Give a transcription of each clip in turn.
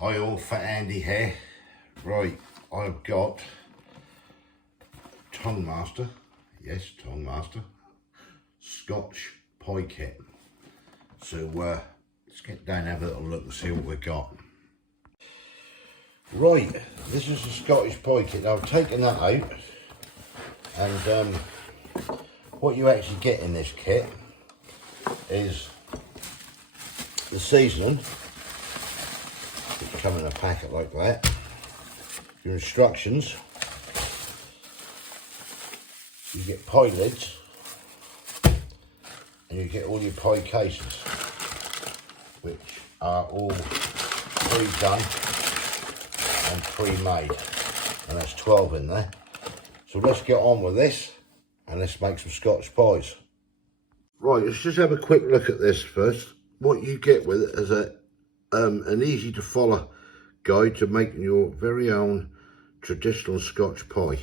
Hi all, Fat Andy here. Right, I've got Tongue Master, yes, Tongue Master, Scotch Pie Kit. So let's get down and have a little look and see what we've got. Right, this is the Scottish Pie Kit. Now, I've taken that out, and what you actually get in this kit is the seasoning. Come in a packet like that. Your instructions. You get pie lids, and you get all your pie cases, which are all pre-done and pre-made, and that's 12 in there. So let's get on with this, and let's make some Scotch pies. Right, let's just have a quick look at this first. What you get with it is an easy to follow guide to making your very own traditional Scotch pie.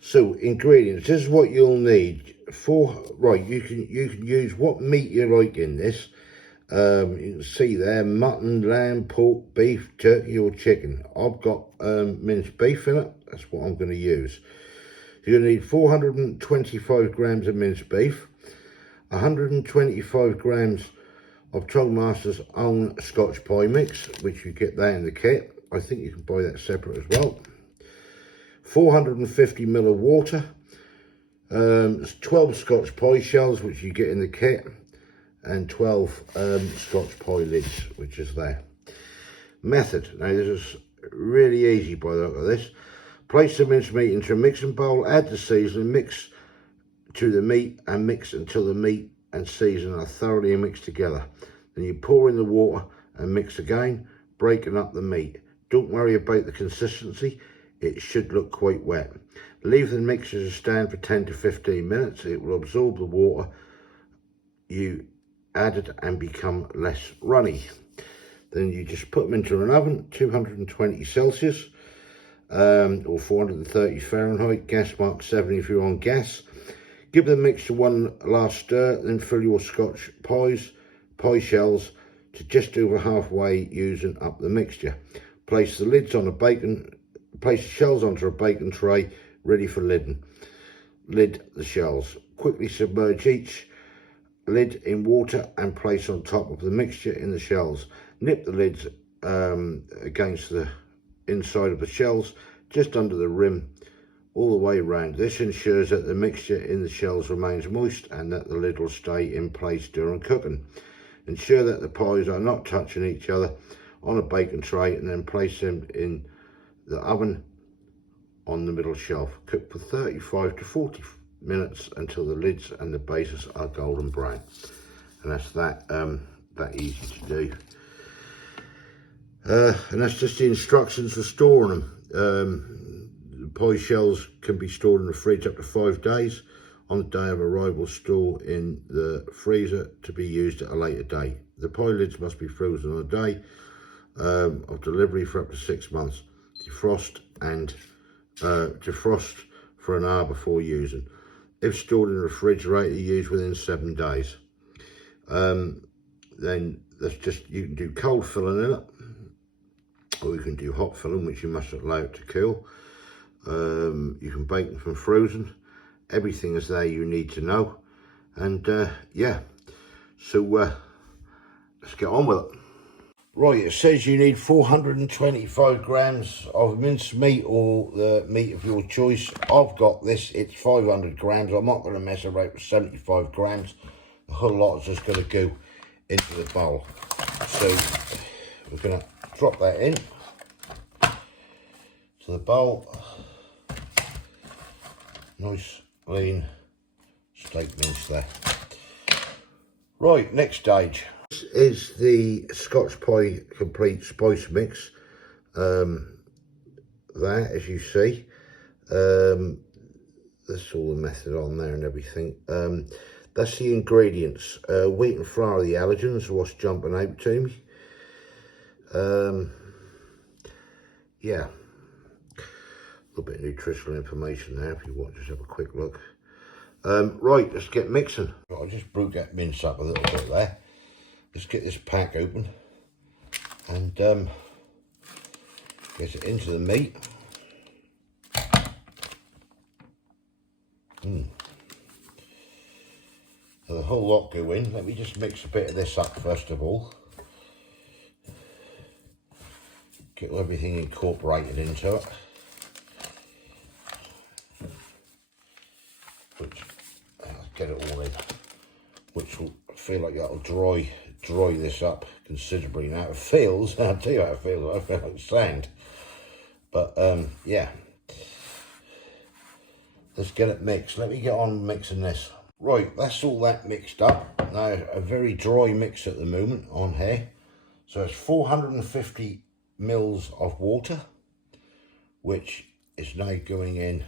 So ingredients, this is what you'll need for. Right, you can use what meat you like in this. You can see there, mutton, lamb, pork, beef, turkey or chicken. I've got minced beef in it, that's what I'm going to use. You're going to need 425 grams of minced beef, 125 grams of Tongue Master's own Scotch pie mix, which you get there in the kit. I think you can buy that separate as well. 450 ml of water, 12 Scotch pie shells, which you get in the kit, and 12 Scotch pie lids, which is there. Method. Now this is really easy by the look of this. Place the minced meat into a mixing bowl, add the seasoning, mix to the meat and mix until the meat and seasoning are thoroughly mixed together. Then you pour in the water and mix again, breaking up the meat. Don't worry about the consistency, it should look quite wet. Leave the mixture to stand for 10 to 15 minutes. It will absorb the water you added and become less runny. Then you just put them into an oven, 220 Celsius or 430 Fahrenheit, gas mark 70 if you're on gas. Give the mixture one last stir, then fill your Scotch pie shells to just over halfway using up the mixture. Place the lids on place the shells onto a baking tray ready for lidding. Lid the shells. Quickly submerge each lid in water and place on top of the mixture in the shells. Nip the lids against the inside of the shells, just under the rim, all the way around. This ensures that the mixture in the shells remains moist and that the lid will stay in place during cooking. Ensure that the pies are not touching each other on a baking tray, and then place them in the oven on the middle shelf. Cook for 35 to 40 minutes until the lids and the bases are golden brown. And that's that easy to do. And that's just the instructions for storing them. Pie shells can be stored in the fridge up to 5 days. On the day of arrival, store in the freezer to be used at a later date. The pie lids must be frozen on the day of delivery for up to 6 months. Defrost for an hour before using. If stored in the refrigerator, use within 7 days. Then that's just, you can do cold filling in it, or you can do hot filling, which you must allow it to cool. You can bake them from frozen. Everything is there you need to know. And yeah, so let's get on with it. Right, it says you need 425 grams of minced meat or the meat of your choice. I've got this, it's 500 grams. I'm not going to mess around with 75 grams. The whole lot is just going to go into the bowl. So we're going to drop that in to the bowl. Nice, lean steak mince there. Right, next stage. This is the Scotch Pie Complete Spice Mix. There, as you see. That's all the method on there and everything. That's the ingredients. Wheat and flour are the allergens, what's jumping out to me. Yeah. A little bit of nutritional information there if you want to just have a quick look. Right, let's get mixing. Right, I just broke that mince up a little bit there. Let's get this pack open. and get it into the meat. There's a whole lot go in. Let me just mix a bit of this up first of all. Get everything incorporated into it. Which, get it all in. Which will feel like that'll dry this up considerably. Now it feels, I'll tell you how it feels, I feel like sand. But yeah. Let's get it mixed. Let me get on mixing this. Right, that's all that mixed up. Now, a very dry mix at the moment on here. So it's 450 mils of water, which is now going in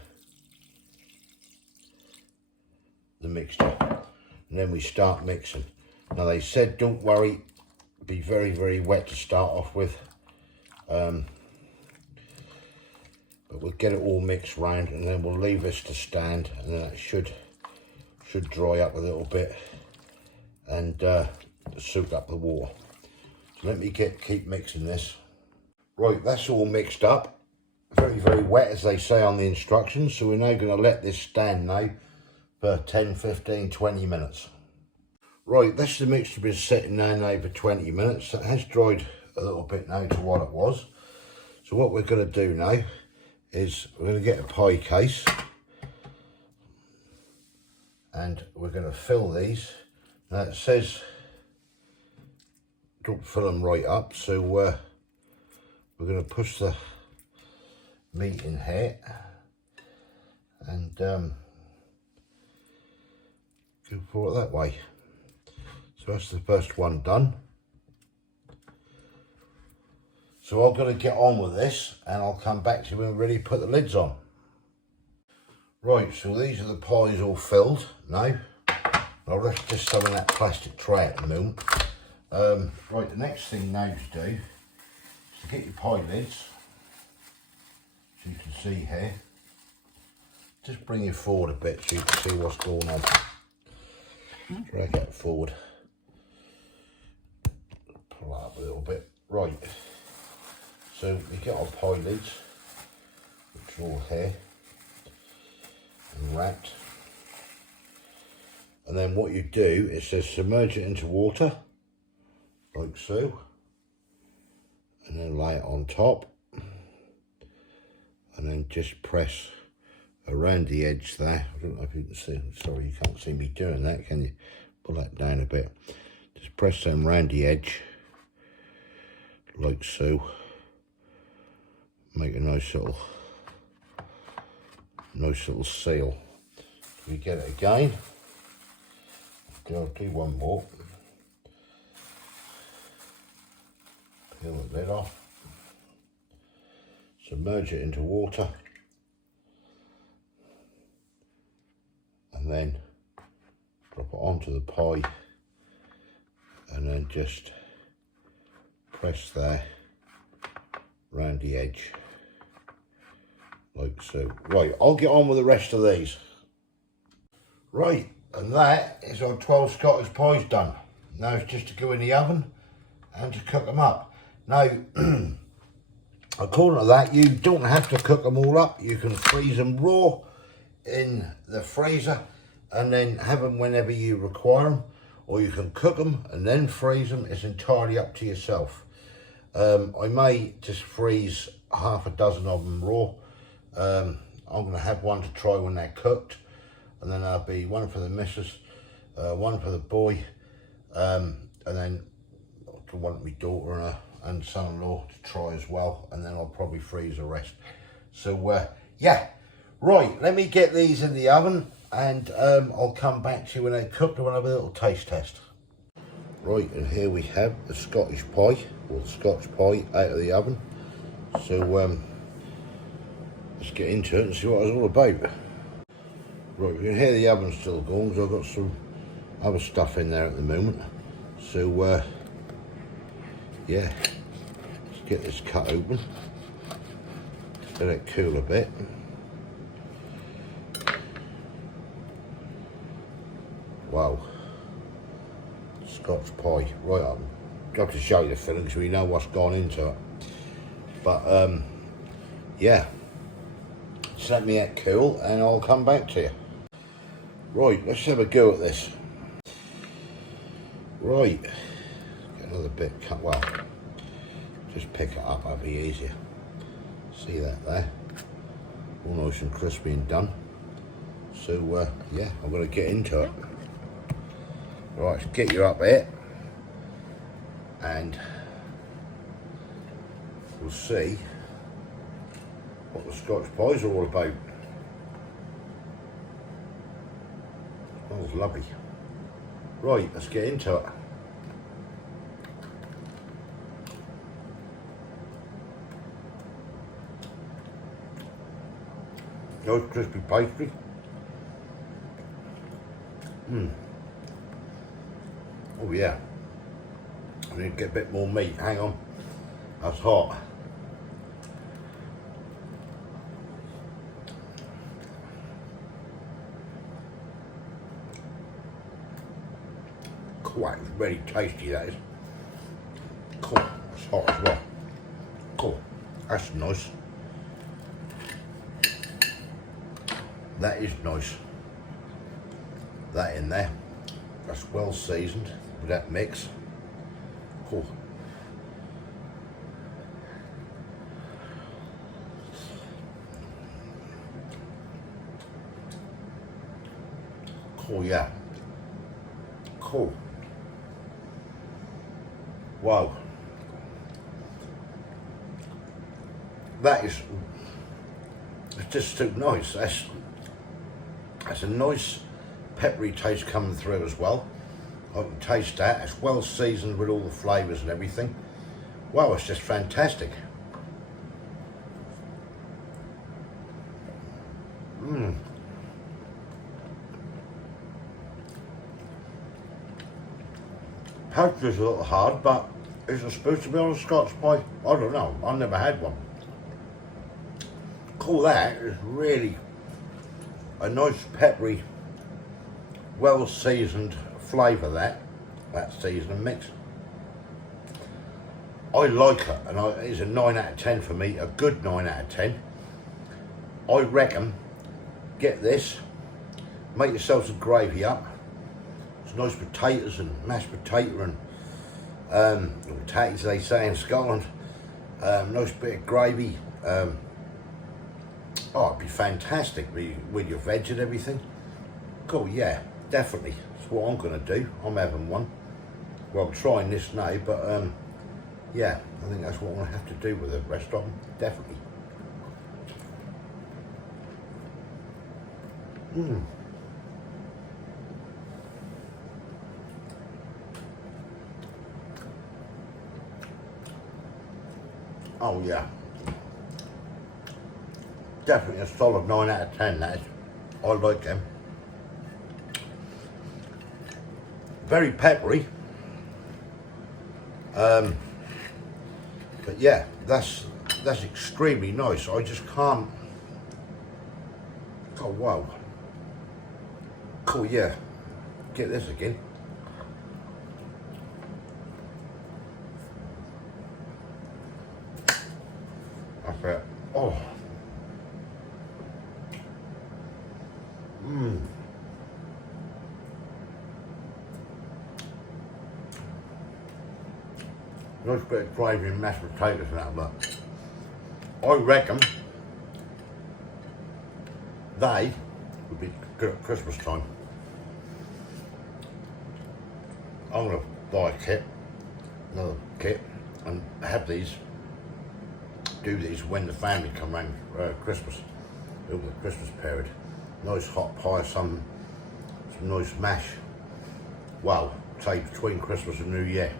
the mixture. And then we start mixing. Now, they said, don't worry, be very, very wet to start off with. But we'll get it all mixed round and then we'll leave this to stand, and then it should dry up a little bit and soak up the water. So let me keep mixing this. Right, that's all mixed up. Very, very wet, as they say on the instructions. So we're now going to let this stand now for 10, 15, 20 minutes. Right, that's the mixture been sitting there now for 20 minutes. It has dried a little bit now to what it was. So what we're going to do now is we're going to get a pie case. And we're going to fill these. Now it says don't fill them right up, so we're going to push the meat in here and go for it that way. So that's the first one done. So I'm going to get on with this and I'll come back to you when we're ready to put the lids on. Right, so these are the pies all filled now. I'll rest just some in that plastic tray at the moment. Right, the next thing now to do is to get your pie lids, so you can see here. Just bring it forward a bit so you can see what's going on. Drag that forward. Pull that up a little bit. Right, so we get our pie lids, which are all here. And wrapped, and then what you do, it says submerge it into water like so, and then lay it on top, and then just press around the edge there. I don't know if you can see, sorry you can't see me doing that, can you? Pull that down a bit. Just press them around the edge like so. Make a nice little seal. We get it again. I'll do one more. Peel the lid off. Submerge it into water. And then drop it onto the pie. And then just press there round the edge. Like so. Right, I'll get on with the rest of these. Right, and that is our 12 Scottish pies done. Now it's just to go in the oven and to cook them up. Now, according to that, you don't have to cook them all up. You can freeze them raw in the freezer and then have them whenever you require them. Or you can cook them and then freeze them. It's entirely up to yourself. I may just freeze half a dozen of them raw. I'm going to have one to try when they're cooked, and then there'll be one for the missus, one for the boy, and then one for my daughter and son-in-law to try as well, and then I'll probably freeze the rest. So yeah, right, let me get these in the oven and I'll come back to you when they're cooked and we'll have a little taste test. Right, and here we have the Scottish pie, or the Scotch pie out of the oven. So let's get into it and see what it's all about. Right, you can hear the oven still going because I've got some other stuff in there at the moment. So yeah, let's get this cut open, let it cool a bit. Wow, Scotch pie, right on. got to show you the filling because we know what's gone into it. But yeah, just let me get cool and I'll come back to you. Right, let's have a go at this. Right, get another bit cut. Well, just pick it up, that'll be easier. See that there? All nice and crispy and done. So yeah, I'm going to get into it. Right, let's get you up here and we'll see what the Scotch Pies are all about. Smells lovely. Right, let's get into it. Nice crispy pastry. Oh yeah. I need to get a bit more meat. Hang on. That's hot. Quite very tasty, that is. Cool. It's hot as well. Cool. That's nice. That is nice. That in there. That's well seasoned with that mix. Cool. Cool, yeah. Cool. Wow. That is, it's just too nice. That's a nice peppery taste coming through as well. I can taste that. It's well seasoned with all the flavours and everything. Wow, it's just fantastic. Pastry's a little hard, but is it supposed to be on a Scotch pie? I don't know. I've never had one. Cool, that is really a nice peppery, well seasoned flavour, that seasoning mix. I like it, and it's a 9 out of 10 for me, a good 9 out of 10. I reckon, get this, make yourself some gravy up. It's nice potatoes and mashed potato and potatoes, they say in Scotland. Nice bit of gravy. Oh, it'd be fantastic with your veg and everything. Cool, yeah, definitely. That's what I'm going to do. I'm having one. Well, I'm trying this now, but yeah, I think that's what I'm going to have to do with the rest of them. Definitely. Oh yeah. Definitely a solid 9 out of 10, that is. I like them. Very peppery. But yeah, that's extremely nice. I just can't. Oh wow. Cool, yeah. Get this again. That's it. Oh. Nice bit of gravy and mashed potatoes and that, but I reckon they would be good at Christmas time. I'm going to buy a kit, another kit, and have these, do these when the family come round Christmas, over the Christmas period. Nice hot pie, some nice mash. Wow, say between Christmas and New Year.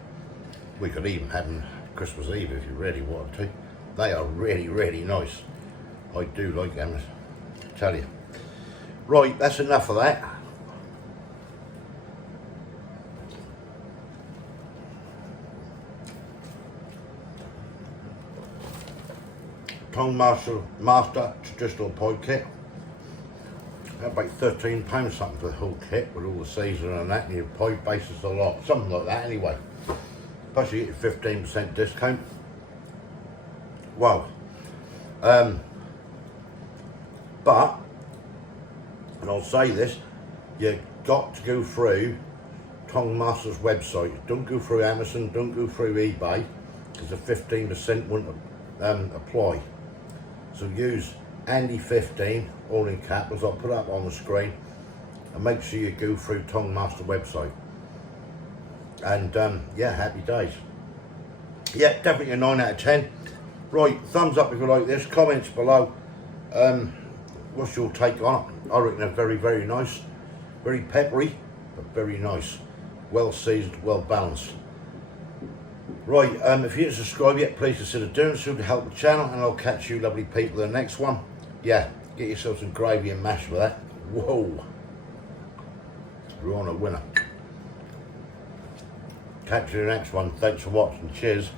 We could even have them Christmas Eve if you really wanted to. They are really, really nice. I do like them, I tell you. Right, that's enough of that. Tongue Master traditional pie kit. About £13 something for the whole kit with all the seasoning and that, and your pie bases a lot, something like that anyway. plus you get your 15% discount. Well, but, and I'll say this, you've got to go through Tongue Master's website. Don't go through Amazon, don't go through eBay, because the 15% won't apply. So use Andy15, all in capitals. I'll put it up on the screen, and make sure you go through Tongue Master website. And yeah, happy days. Yeah, definitely a 9 out of 10. Right, thumbs up if you like this, comments below. What's your take on it? I reckon they're very, very nice. Very peppery, but very nice. Well seasoned, well balanced. Right, if you didn't subscribe yet, please consider doing so to help the channel, and I'll catch you lovely people in the next one. Yeah, get yourself some gravy and mash for that. Whoa. We're on a winner. Catch you in the next one. Thanks for watching. Cheers.